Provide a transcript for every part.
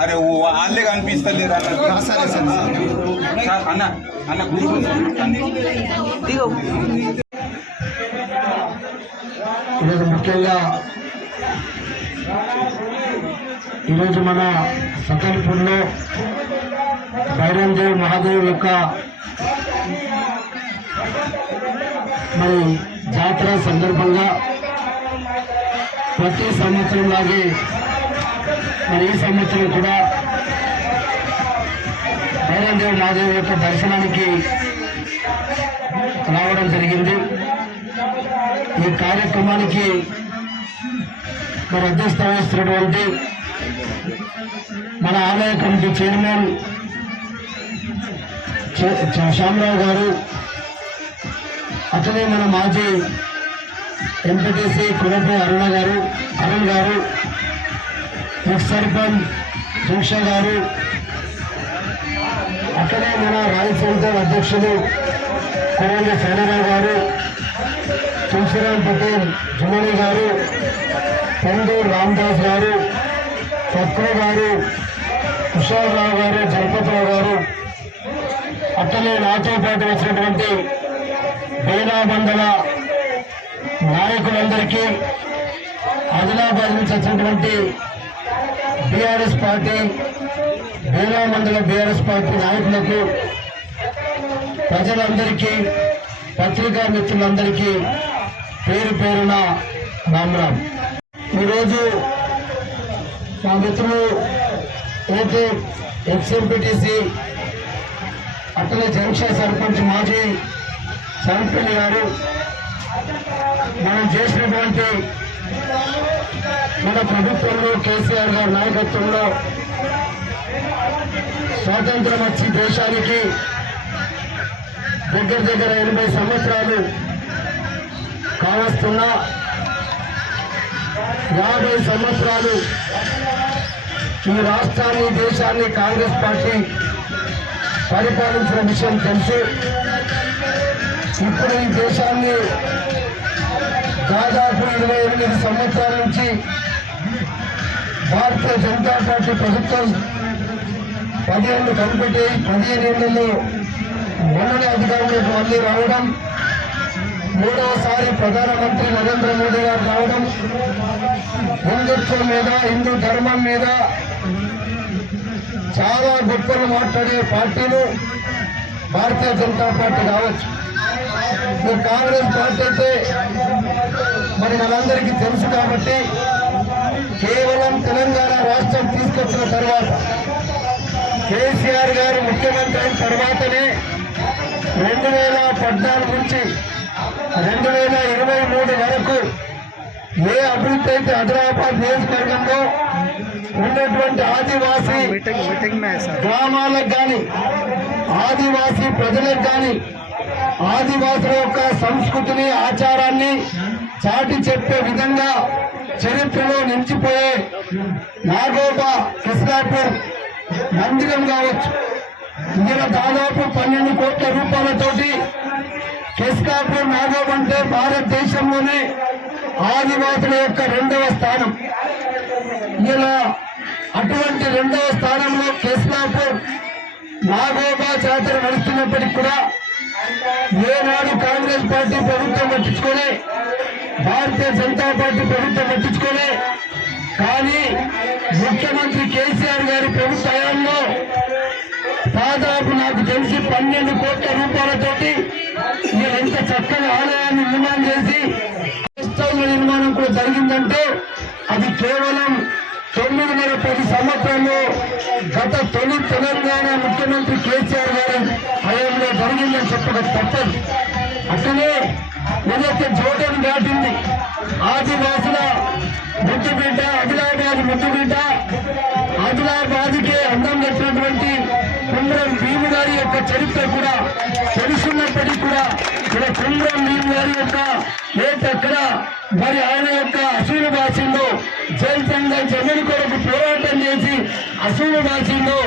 అరే వాళ్ళే కనిపిస్తలేరు అన్న. అన్న ఈరోజు ముఖ్యంగా ఈరోజు మన సకల్పూర్లో భైరందేవ్ మహాదేవ్ యొక్క మరి జాతర సందర్భంగా ప్రతి సంవత్సరం లాగే మరి ఈ సంవత్సరం కూడా భైరవదేవి మహాదేవ్ యొక్క దర్శనానికి రావడం జరిగింది. ఈ కార్యక్రమానికి మరి అధ్యక్షత వహిస్తున్నటువంటి మన ఆలయ కమిటీ చైర్మన్ శ్యామరావు గారు అతనే మన మాజీ ఎంపీటీసీ కురపు అరుణ గారు అరుణ్ గారు ఎక్స్ సర్పంచ్ దీక్ష గారు. అక్కడే మన రాయలసీమ అధ్యక్షులు కురంజ సైనరావు గారు తులసిరామ్ పటేల్ జుమణి గారు పండూరు రామదాస్ గారు తక్కువ గారు కుషాల్ రావు గారు జగపతిరావు గారు. అట్లనే నాతో పాటు వచ్చినటువంటి బేనాబంధల నాయకులందరికీ ఆదిలాబాద్ నుంచి వచ్చినటువంటి బీఆర్ఎస్ పార్టీ బేనామండల బీఆర్ఎస్ పార్టీ నాయకులకు ప్రజలందరికీ పత్రికా మిత్రులందరికీ పేరు పేరున రామరామ్ ఈరోజు మా మిత్రులు ఏపీ ఎక్స్ఎంపీటీసీ అట్లనే జంక్షన్ సర్పంచ్ మాజీ సర్పంచ్ గారు మనం చేసినటువంటి మన ప్రభుత్వంలో కేసీఆర్ గారి నాయకత్వంలో స్వాతంత్రం వచ్చి దేశానికి దగ్గర దగ్గర ఎనభై సంవత్సరాలు కావస్తున్నా యాభై సంవత్సరాలు ఈ రాష్ట్రాన్ని దేశాన్ని కాంగ్రెస్ పార్టీ పరిపాలించిన విషయం తెలుసు. ఇప్పుడు ఈ దేశాన్ని దాదాపు ఇరవై ఎనిమిది సంవత్సరాల నుంచి భారతీయ జనతా పార్టీ ప్రభుత్వం పదిహేను కనిపెట్టి పదిహేను ఏళ్ళలో మొన్నటి అధికారంలోకి మళ్ళీ రావడం మూడవసారి ప్రధానమంత్రి నరేంద్ర మోడీ గారు రావడం హిందుత్వం మీద హిందూ ధర్మం మీద చాలా గొప్పలు మాట్లాడే పార్టీలు భారతీయ జనతా పార్టీ కావచ్చు. ఈ కాంగ్రెస్ పార్టీ అయితే మరి మనందరికీ తెలుసు కాబట్టి కేవలం తెలంగాణ రాష్ట్రం తీసుకొచ్చిన తర్వాత కేసీఆర్ గారు ముఖ్యమంత్రి అయిన తర్వాతనే రెండు వేల పద్నాలుగు నుంచి రెండు వేల ఇరవై మూడు వరకు ఏ అభివృద్ధి అయితే హైదరాబాద్ నియోజకవర్గంలో ఉన్నటువంటి ఆదివాసీ గ్రామాలకు కానీ ఆదివాసీ ప్రజలకు కానీ ఆదివాసుల యొక్క సంస్కృతిని ఆచారాన్ని చాటి చెప్పే విధంగా చరిత్రలో నిలిచిపోయే నాగోబా కృష్ణాపూర్ మందిరం కావచ్చు. ఇందులో దాదాపు పన్నెండు కోట్ల రూపాయలతోటి కెస్కాపూర్ నాగోబ్ అంటే భారతదేశంలోనే ఆదివాసుల యొక్క రెండవ స్థానం. ఇలా అటువంటి రెండవ స్థానంలో కెస్కాపూర్ నాగోబా జాతర నడుస్తున్నప్పటికీ కూడా ఏనాడు కాంగ్రెస్ పార్టీ ప్రభుత్వం పట్టించుకోలే భారతీయ జనతా పార్టీ ప్రభుత్వం పట్టించుకోలే. కానీ ముఖ్యమంత్రి కేసీఆర్ గారి ప్రభుత్వ హయాంలో దాదాపు నాకు తెలిసి పన్నెండు కోట్ల రూపాయలతోటి మీరు ఎంత చక్కగా ఆలయాన్ని నిర్మాణం చేసి నిర్మాణం కూడా జరిగిందంటే అది కేవలం తొమ్మిదిన్నర పది సంవత్సరంలో గత తొలి తెలంగాణ ముఖ్యమంత్రి కేసీఆర్ గారి హయాంలో జరిగిందని చెప్పడం తప్పదు. అట్లనే ఏదైతే జోటను దాటింది ఆదివాసుల ముద్దుబిడ్డ ఆదిలాబాద్ ముద్దుబిడ్డ ఆదిలాబాద్కే అందం పెట్టినటువంటి కుండ్రం భీము గారి యొక్క చరిత్ర కూడా తెలుసున్నప్పటికీ కూడా ఇక్కడ కుండ్రం భీము గారి యొక్క ఏటెక్కడ మరి ఆయన యొక్క అసూలు భాషల్లో జైతంగా జమీన్ కొరకు పోరాటం చేసి అసూలు భాషల్లో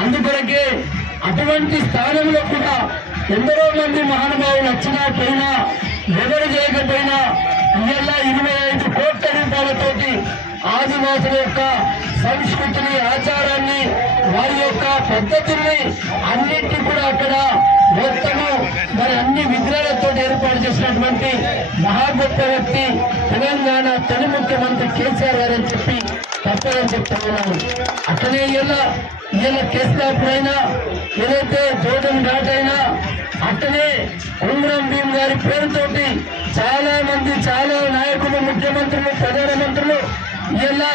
అందుకొరకే అటువంటి స్థానంలో కూడా ఎందరో మంది మహానుభావులు వచ్చినా పోయినా ఎవరు చేయకపోయినా ఇవాళ ఇరవై ఐదు కోట్ల రూపాయలతోటి ఆదివాసుల యొక్క సంస్కృతిని ఆచారాన్ని వారి యొక్క పద్ధతుల్ని అన్నింటి కూడా అక్కడ మొత్తము మరి అన్ని విగ్రహాలతో ఏర్పాటు చేసినటువంటి మహా గొప్ప వ్యక్తి తెలంగాణ తొలి ముఖ్యమంత్రి కేసీఆర్ గారు అని చెప్పి తప్పదని చెప్తా ఉన్నాను. అట్లనే ఇలా ఇలా కేసులాపురైనా ఏదైతే జోడన్ ఘాట్ వెంటనే ఉంగరం భీమ్ గారి పేరుతోటి చాలా మంది చాలా నాయకులు ముఖ్యమంత్రులు ప్రధానమంత్రులు ఇలా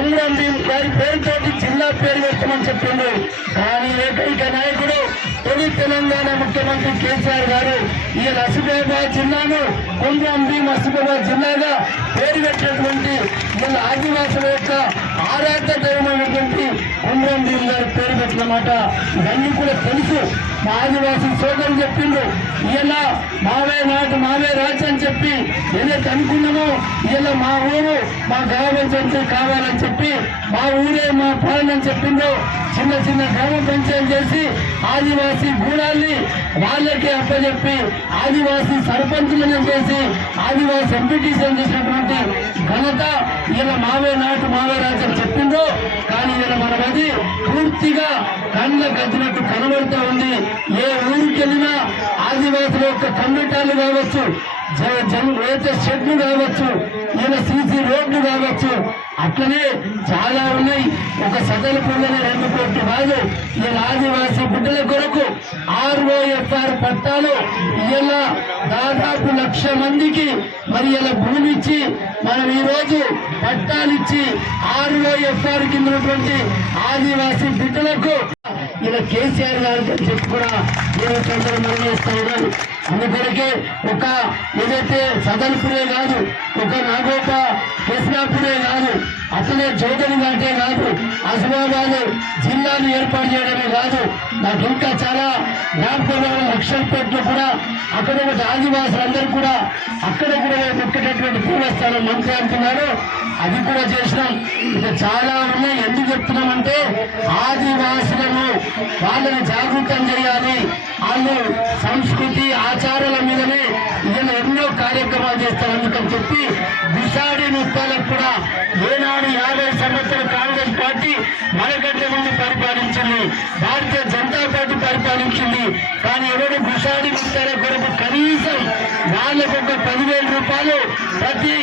ఉంగరం భీమ్ గారి పేరుతోటి జిల్లా పేరు పెట్టమని చెప్పిండు కానీ ఏకైక నాయకుడు తొలి తెలంగాణ ముఖ్యమంత్రి కేసీఆర్ గారు ఈ అసిఫాబాద్ జిల్లాను ఉంగరం భీమ్ అసిఫాబాద్ జిల్లాగా పేరు పెట్టినటువంటి వీళ్ళ ఆదివాసుల యొక్క ఆరాధ్య దైవమైనటువంటి దీని గారు పేరు పెట్టినమాట ఇవన్నీ కూడా తెలుసు. మా ఆదివాసి సోదరులు చెప్పిండు ఇలా మావే నాటు మావే రాజు అని చెప్పి ఏదైతే అనుకున్నామో ఇలా మా ఊరు మా గ్రామ పంచాయతీ కావాలని చెప్పి మా ఊరే మా పాలన అని చెప్పిండు చిన్న చిన్న గ్రామ పంచాయతీ చేసి ఆదివాసీ గూడాల్ని వాళ్ళకి అప్పచెప్పి ఆదివాసీ సర్పంచులను చేసి ఆదివాసీ ఎంపీటీసీ చేసినటువంటి ఘనత ఇలా మావే నాటు మావే రాజు అని చెప్పిండ్రు. కానీ ఇలా మన అది పూర్తిగా కండ్ల కట్టినట్టు కనబడుతూ ఉంది. ఏ ఊరికి వెళ్ళినా ఆదివాసుల యొక్క కమ్యూనిటాలు కావచ్చు జ- షెడ్లు కావచ్చు ఈయన సీసీ రోడ్లు కావచ్చు అట్లనే చాలా ఉన్నాయి. ఒక సదల పిల్లల రెండు కోట్లు కాదు. ఇలా ఆదివాసీ బిడ్డల కొరకు ఆరు ఆర్ఓఎఫ్ఆర్ పట్టాలు ఇలా దాదాపు లక్ష మందికి మరి ఇలా భూమి ఇచ్చి మనం ఈ రోజు పట్టాలు ఇచ్చి ఆర్ఓఎఫ్ఆర్ కింద ఉన్నటువంటి ఆదివాసీ బిడ్డలకు ఇలా కేసీఆర్ గారు చెప్పి కూడా నేను కొందరు మనం అందుకొరకే ఒక ఏదైతే సదల్పురే కాదు ఒక నాగోప కృష్ణాపురే కాదు అట్లనే జోదని ఘాటే కాదు ఆసిఫాబాద్ జిల్లాను ఏర్పాటు చేయడమే కాదు నాకు ఇంకా చాలా జ్ఞాపకాలు లక్షలపేటలో కూడా అక్కడ ఒక ఆదివాసులందరూ కూడా అక్కడ కూడా ముఖ్యమైనటువంటి పూర్వస్థానం మంత్రి అంటున్నారు అది కూడా చేసినాం. ఇక చాలా ఉన్నాయి. ఎందుకు చెప్తున్నామంటే ఆదివాసులను వాళ్ళని జాగృతం చేయాలి. వాళ్ళు సంస్కృతి ఆచారాల మీదనే ఇలా ఎన్నో కార్యక్రమాలు చేస్తారు అందుకని చెప్పి దిశాడి నృత్యాలకు కూడా ఏనాడు యాభై సంవత్సరాల పార్టీ మనకంటే ముందు పరిపాలించింది. భారతీయ జనతా పార్టీ పరిపాలించింది. కానీ ఎవరు గుషాడి నృత్యాల కొరకు కనీసం వాళ్ళకు ఒక పదివేల రూపాయలు ప్రతి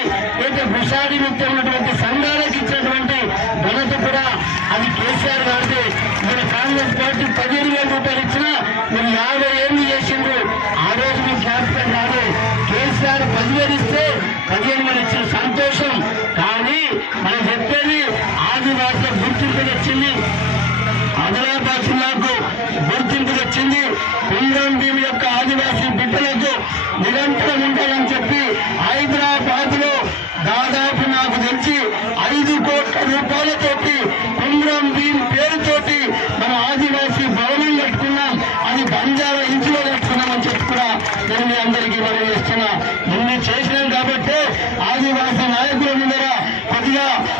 అయితే గుషాడి నృత్యం ఉన్నటువంటి సంఘాలకు ఇచ్చినటువంటి ఘనత కూడా అది కేసీఆర్ గారిది. మన కాంగ్రెస్ పార్టీ పదిహేను వేల రూపాయలు ఇచ్చినా మీరు యాభై ఏళ్ళు చేసిండ్రు. ఆ రోజు మీకు జ్ఞాపకం కాదు. కేసీఆర్ పదివేలు ఇస్తే పదిహేను వేలు ఇచ్చిన సంతోషం to me.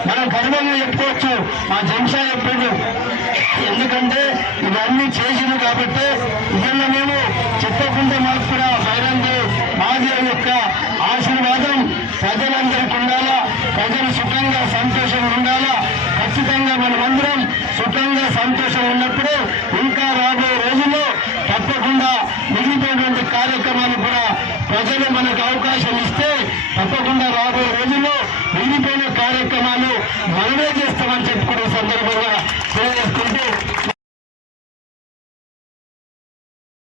మనం గర్వంగా చెప్పుకోవచ్చు. మా జంషా చెప్పిండు ఎందుకంటే ఇవన్నీ చేసింది కాబట్టి ఇవన్న మేము చెప్పకుండా మాకు కూడా బహిరంగ మాదేవి యొక్క ఆశీర్వాదం. ప్రజలందరికీ ఉండాలా? ప్రజలు సుఖంగా సంతోషంగా ఉండాలా? ఖచ్చితంగా మనమందరం సుఖంగా సంతోషం ఉండడం